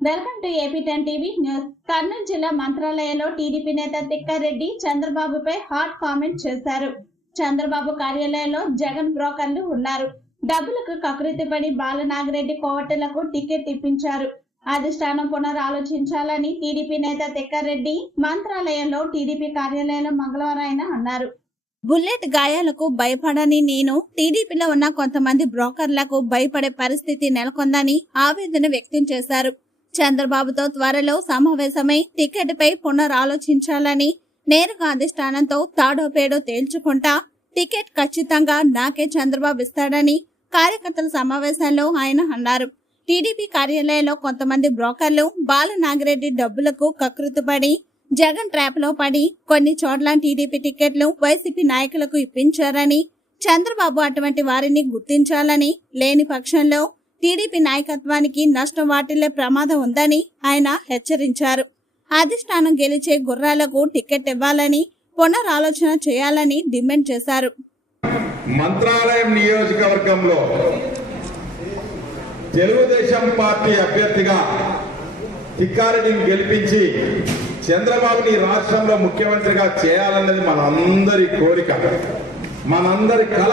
Welcome to AP ten TV news. Kurnool జిల్లా మంత్రాలయంలో TDP నేత తిక్కారెడ్డి చంద్రబాబుపై హాట్ కామెంట్ చేశారు. చంద్రబాబు కార్యాలయంలో జగన్ బ్రోకర్లు ఉన్నారు. డబ్బులకు కకృతిపడి బాలనాగిరెడ్డి కోవటలకు టికెట్ ఇప్పించారు. అధిష్టానం పునరాలోచించాలని టీడీపీ నేత తిక్కారెడ్డి మంత్రాలయంలో టీడీపీ కార్యాలయంలో మంగళవారం ఆయన అన్నారు. బుల్లెట్ గాయాలకు భయపడని నేను టీడీపీలో ఉన్న కొంతమంది బ్రోకర్లకు భయపడే పరిస్థితి నెలకొందని ఆవేదన వ్యక్తం చేశారు. చంద్రబాబుతో త్వరలో సమావేశమై టికెట్పై పునరాలోచించాలని నేరుగా అధిష్టానంతో తాడోపేడో తేల్చుకుంటా టికెట్ ఖచ్చితంగా నాకే చంద్రబాబు ఇస్తాడని కార్యకర్తల సమావేశంలో ఆయన అన్నారు. టీడీపీ కార్యాలయంలో కొంతమంది బ్రోకర్లు బాల నాగిరెడ్డి డబ్బులకు కకృతిపడి జగన్ ట్రాప్లో పడి కొన్ని చోట్ల టీడీపీ టికెట్లు వైసీపీ నాయకులకు ఇప్పించారని చంద్రబాబు అటువంటి వారిని గుర్తించాలని లేని పక్షంలో టీడీపీ నాయకత్వానికి నష్టం వాటిల్లే ప్రమాదం ఉందని ఆయన హెచ్చరించారు. అధిష్టానం గెలిచే గుర్రాలకు టికెట్ ఇవ్వాలని పునరాలోచన చేయాలని డిమాండ్ చేశారు. మంత్రాలయం నియోజకవర్గంలో తెలుగుదేశం పార్టీ అభ్యర్థిగా తిక్కారెడ్డిని గెలిపించి చంద్రబాబుని రాష్ట్రంలో ముఖ్యమంత్రిగా చేయాలన్నది మనందరి కోరిక మనందరి కళ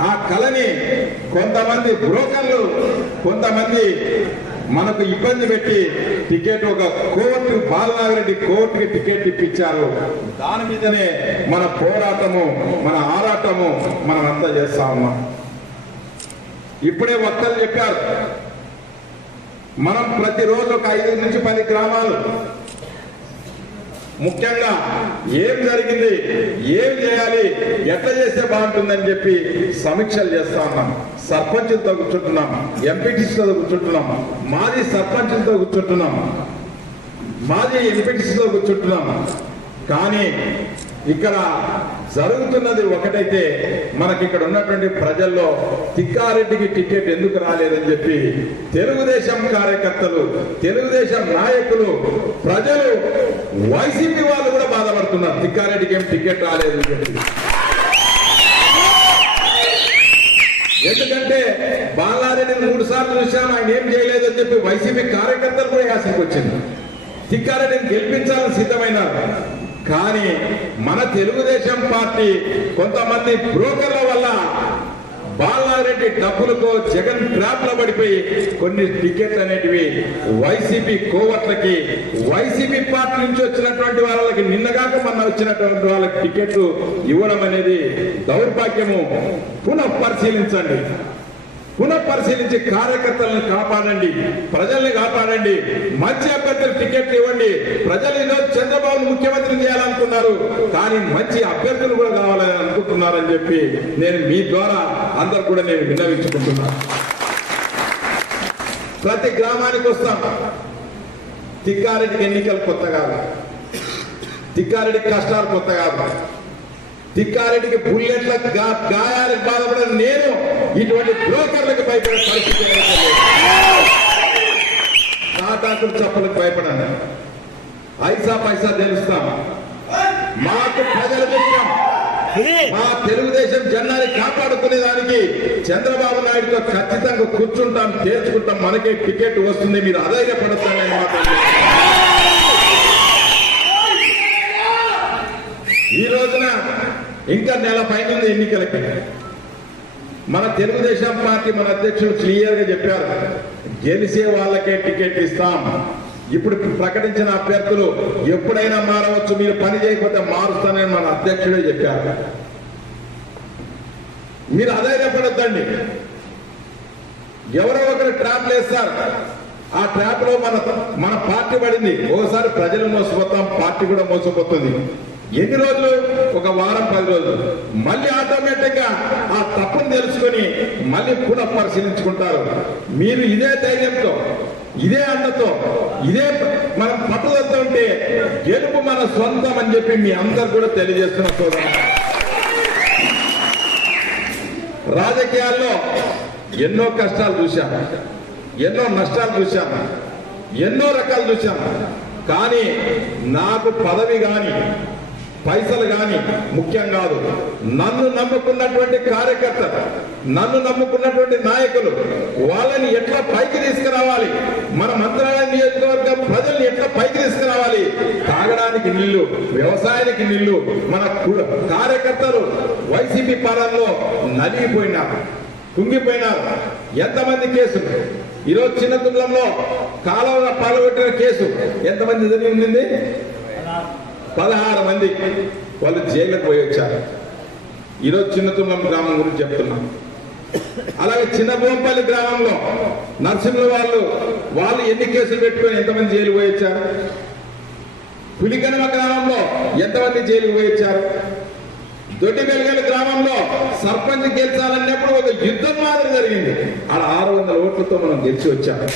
ఆ కళని కొంతమంది బ్రోకర్లు కొంతమంది మనకు ఇబ్బంది పెట్టి టికెట్ ఒక కోర్టు బాలనాగిరెడ్డి కోర్టుకి టికెట్ ఇప్పించారు. దాని మీదనే మన పోరాటము మన ఆరాటము మనం అంతా చేస్తా ఉన్నాం. ఇప్పుడే వక్తలు చెప్పారు. మనం ప్రతిరోజు ఒక ఐదు నుంచి పది గ్రామాలు ముఖ్యంగా ఏం జరిగింది ఏం చేయాలి ఎట్లా చేస్తే బాగుంటుందని చెప్పి సమీక్షలు చేస్తా ఉన్నాం. సర్పంచులతో కూర్చుంటున్నాం ఎంపీటీసీతో కూర్చుంటున్నాం మాజీ సర్పంచులతో కూర్చుంటున్నాం మాజీ ఎంపీటీసీతో కూర్చుంటున్నాం. కానీ ఇక్కడ జరుగుతున్నది ఒకటైతే మనకి ఇక్కడ ఉన్నటువంటి ప్రజల్లో తిక్కారెడ్డికి టికెట్ ఎందుకు రాలేదని చెప్పి తెలుగుదేశం కార్యకర్తలు తెలుగుదేశం నాయకులు ప్రజలు వైసీపీ వాళ్ళు కూడా బాధపడుతున్నారు. తిక్కారెడ్డికి ఏం టికెట్ రాలేదు చెప్పి ఎందుకంటే బాలారెడ్డిని మూడు సార్లు చూశాను ఆయన ఏం చేయలేదని చెప్పి వైసీపీ కార్యకర్తలు కూడా యాసకి వచ్చింది తిక్కారెడ్డిని గెలిపించాలని సిద్ధమైనారు. కానీ మన తెలుగుదేశం పార్టీ కొంతమంది బ్రోకర్ల వల్ల బాలారెడ్డి డబ్బులతో జగన్ ట్రాప్లో పడిపోయి కొన్ని టికెట్లు అనేటివి వైసీపీ కోవట్లకి వైసీపీ పార్టీ నుంచి వచ్చినటువంటి వాళ్ళకి నిన్నగాక మొన్న వచ్చినటువంటి వాళ్ళకి టికెట్లు ఇవ్వడం అనేది దౌర్భాగ్యము. పునః పరిశీలించండి పునః పరిశీలించి కార్యకర్తలను కాపాడండి ప్రజల్ని కాపాడండి. మంచి అభ్యర్థులు టికెట్లు ఇవ్వండి. ప్రజలు ఈరోజు చంద్రబాబు ముఖ్యమంత్రి చేయాలనుకున్నారు. కానీ మంచి అభ్యర్థులు కూడా కావాలని అనుకుంటున్నారని చెప్పి నేను మీ ద్వారా అందరు కూడా నేను విన్నవించుకుంటున్నాను ప్రతి గ్రామానికి వస్తాం. తిక్కారెడ్డికి ఎన్నికలు కొత్త కాదు తిక్కారెడ్డికి కష్టాలు కొత్త కాదు తిక్కారెడ్డికి బుల్లెట్ల గాయాలకు బాధపడిన నేను ఇటువంటి బ్రోకర్లకు భయపడే పరిస్థితి. టాటాకులు చప్పలకు భయపడాను ఐసా పైసా తెలుస్తాం. మాకు ప్రజల ముఖ్యం మా తెలుగుదేశం జెండాని కాపాడుకునే దానికి చంద్రబాబు నాయుడుతో ఖచ్చితంగా కూర్చుంటాం చేర్చుకుంటాం మనకే టికెట్ వస్తుంది. మీరు అధైర్యపడతానని మాట్లాడుతున్నారు ఈ రోజున ఇంకా నెల పైన ఎన్నికలకి. మన తెలుగుదేశం పార్టీ మన అధ్యక్షుడు క్లియర్గా చెప్పారు. గెలిసే వాళ్ళకే టికెట్ ఇస్తాం. ఇప్పుడు ప్రకటించిన అభ్యర్థులు ఎప్పుడైనా మారవచ్చు మీరు పని చేయకపోతే మారుస్తానని మన అధ్యక్షుడే చెప్పారు. మీరు అధైర్యపడద్దండి. ఎవరో ఒకరు ట్రాప్ వేస్తారు ఆ ట్రాప్లో మన మన పార్టీ పడింది. ఓసారి ప్రజలు మోసపోతాం పార్టీ కూడా మోసపోతుంది. ఎన్ని రోజులు? ఒక వారం పది రోజులు. మళ్ళీ ఆటోమేటిక్గా ఆ తప్పును తెలుసుకొని మళ్ళీ పునః పరిశీలించుకుంటారు. మీరు ఇదే ధైర్యంతో ఇదే అండతో ఇదే మనం పట్టుదలతో ఉంటే గెలుపు మన సొంతం అని చెప్పి మీ అందరు కూడా తెలియజేస్తున్న సోదరు రాజకీయాల్లో ఎన్నో కష్టాలు చూశాం. ఎన్నో నష్టాలు చూశాం. ఎన్నో రకాలు చూశాం. కానీ నాకు పదవి కానీ పైసలు కానీ ముఖ్యం కాదు. నన్ను నమ్ముకున్నటువంటి కార్యకర్త నన్ను నమ్ముకున్నటువంటి నాయకులు వాళ్ళని ఎట్లా పైకి తీసుకురావాలి? మన మంత్రాలయ తాగడానికి నీళ్ళు వ్యవసాయానికి నీళ్ళు మన కార్యకర్తలు వైసీపీ పాలనలో నలిగిపోయినారు కుంగిపోయినారు. ఎంతమంది కేసులు ఈరోజు చిన్న తుండంలో కాలువ పాల్గొట్టిన కేసు. ఎంతమంది జరిగి ఉంది పదహారు మంది వాళ్ళు జైళ్ళకు పోయి వచ్చారు. ఈరోజు చిన్నతుండం గ్రామం గురించి చెప్తున్నాం. అలాగే చిన్నబోంపల్లి గ్రామంలో నర్సింహుల వాళ్ళు వాళ్ళు ఎన్ని కేసులు పెట్టుకొని ఎంతమంది జైలు పోయి వచ్చారు? పులికనమ గ్రామంలో ఎంతమంది జైలు పోయి వచ్చారు? దొడ్డి వెలుగల గ్రామంలో సర్పంచ్ గెలిచాలన్నప్పుడు ఒక యుద్ధం మాదిరి జరిగింది. ఆడ ఆరు వందల ఓట్లతో మనం గెలిచి వచ్చాము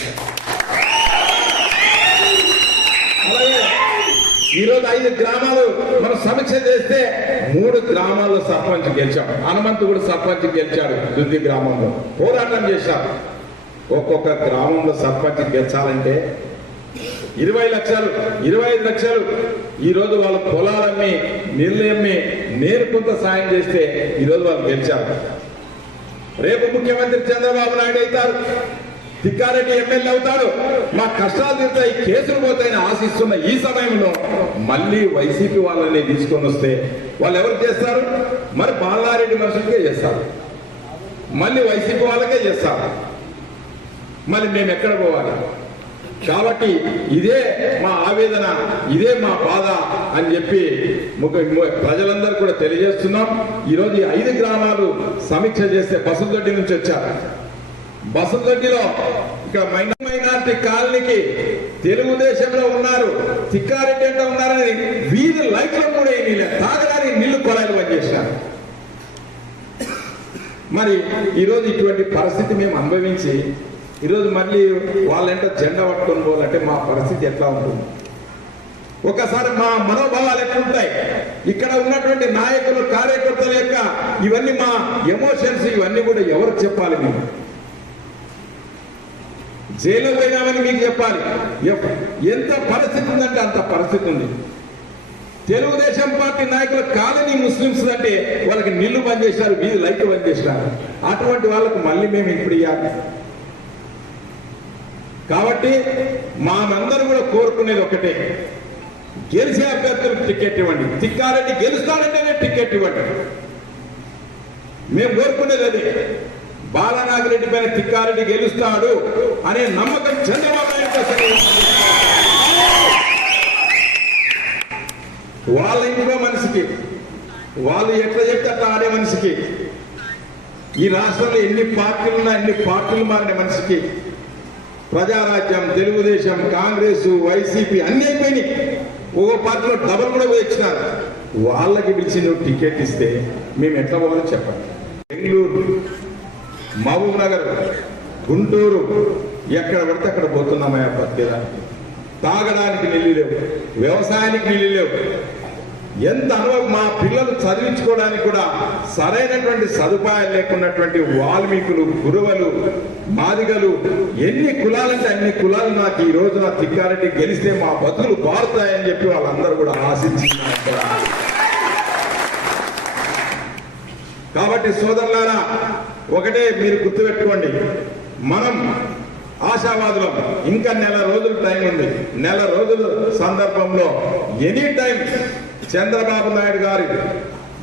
అలాగే ఈరోజు ఐదు గ్రామాలు మనం సమీక్ష చేస్తే మూడు గ్రామాల్లో సర్పంచ్ గెలిచాం. హనుమంతు కూడా సర్పంచ్ గెలిచాడు దుద్ది గ్రామంలో. పోరాటం చేశారు. ఒక్కొక్క గ్రామంలో సర్పంచ్ గెలిచాలంటే ఇరవై లక్షలు ఇరవై ఐదు లక్షలు. ఈరోజు వాళ్ళ పొలాలమ్మి నీళ్ళమ్మి నేను కొంత సాయం చేస్తే ఈ వాళ్ళు గెలిచారు. రేపు ముఖ్యమంత్రి చంద్రబాబు నాయుడు అవుతారు. తిక్కారెడ్డి ఎమ్మెల్యే అవుతాడు. మా కష్టాలు తీరుతాయి కేసులు పోతాయని ఆశిస్తున్న ఈ సమయంలో మళ్ళీ వైసీపీ వాళ్ళని తీసుకొని వస్తే వాళ్ళు ఎవరు చేస్తారు? మరి బాలారెడ్డి మనుషులకే చేస్తారు. మళ్ళీ వైసీపీ వాళ్ళకే చేస్తారు. మరి మేము ఎక్కడ పోవాలి? కాబట్టి ఇదే మా ఆవేదన ఇదే మా బాధ అని చెప్పి ప్రజలందరూ కూడా తెలియజేస్తున్నాం. ఈరోజు ఐదు గ్రామాలు సమీక్ష చేస్తే బసందొడ్డి నుంచి వచ్చారు. బసందొడ్డిలో ఇక మైనా మైనార్టీ కాలనీకి తెలుగుదేశంలో ఉన్నారు. తిక్కారెడ్డి అంటే ఉన్నారని వీధి లైట్లో కూడా ఏమీ లేదు. తాగడానికి నీళ్ళు కొలాయిలు పనిచేసినారు మరి ఈరోజు ఇటువంటి పరిస్థితి మేము అనుభవించి ఈరోజు మళ్ళీ వాళ్ళంటే జెండా పట్టుకొని పోవాలంటే మా పరిస్థితి ఎట్లా ఉంటుంది? ఒకసారి మా మనోభావాలు ఎట్లుంటాయి? ఇక్కడ ఉన్నటువంటి నాయకులు కార్యకర్తల యొక్క ఇవన్నీ మా ఎమోషన్స్ ఇవన్నీ కూడా ఎవరు చెప్పాలి మేము? జైలు పోయినామని మీకు చెప్పాలి. ఎంత పరిస్థితి ఉందంటే అంత పరిస్థితి ఉంది. తెలుగుదేశం పార్టీ నాయకుల కాలనీ ముస్లింస్ అంటే వాళ్ళకి నీళ్ళు బంద్ చేశారు మీరు లైట్ బంద్ చేసినారు. అటువంటి వాళ్ళకు మళ్ళీ మేము ఇప్పుడు ఇవ్వాలి కాబట్టి మామందరూ కూడా కోరుకునేది ఒకటే. గెలిచే అభ్యర్థులకు టికెట్ ఇవ్వండి. తిక్కారెడ్డి గెలుస్తాడంటేనే టికెట్ ఇవ్వండి. మేము కోరుకునేది అదే. బాలనాగిరెడ్డి పైన తిక్కారెడ్డి గెలుస్తాడు అనే నమ్మకం చంద్రబాబు నాయుడు వాళ్ళ ఇంట్లో మనిషికి వాళ్ళు ఎట్లా చెప్తే అట్లా ఆడే మనిషికి ఈ రాష్ట్రంలో ఎన్ని పార్టీలు ఉన్నా ఎన్ని పార్టీలు మారిన మనిషికి ప్రజారాజ్యం తెలుగుదేశం కాంగ్రెస్ వైసీపీ అన్ని అయిపోయినాయి. ఒక్కో పార్టీలో డబల్ కూడా వచ్చినారు వాళ్ళకి పిలిచి నువ్వు టికెట్ ఇస్తే మేము ఎట్లా పోవాలో చెప్పండి. బెంగళూరు మహబూబ్ నగర్ గుంటూరు ఎక్కడ పడితే అక్కడ పోతున్నామయ్యా బతికేదానికి తాగడానికి నీళ్ళు లేవు వ్యవసాయానికి నీళ్ళు లేవు. ఎంత అనుభవం మా పిల్లలు చదివించుకోవడానికి కూడా సరైనటువంటి సదుపాయాలు లేకున్నటువంటి వాల్మీకులు గురువలు మాదిగలు ఎన్ని కులాలంటే అన్ని కులాలు నాకు ఈ రోజు నా తిక్కారెడ్డి గెలిస్తే మా బతులు పారుతాయని చెప్పి వాళ్ళందరూ కూడా ఆశించున్నారు కాబట్టి సోదరులారా ఒకటే మీరు గుర్తుపెట్టుకోండి. మనం ఆశావాదులం. ఇంకా నెల రోజులు టైం ఉంది. నెల రోజుల సందర్భంలో ఎనీ టైం చంద్రబాబు నాయుడు గారి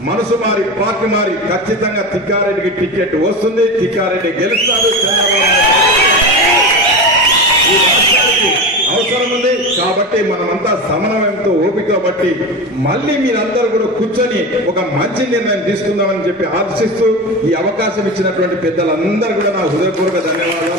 మనసు మారి పార్టీ మారి ఖచ్చితంగా తిక్కారెడ్డికి టికెట్ వస్తుంది. తిక్కారెడ్డి గెలుస్తాడు. చంద్రబాబు నాయుడు ఈ రాష్ట్రానికి అవసరం ఉంది. కాబట్టి మనమంతా సమన్వయంతో ఓపిక బట్టి మళ్ళీ మీరందరూ కూడా కూర్చొని ఒక మంచి నిర్ణయం తీసుకుందామని చెప్పి ఆశిస్తూ ఈ అవకాశం ఇచ్చినటువంటి పెద్దలందరూ కూడా నా హృదయపూర్వక ధన్యవాదాలు.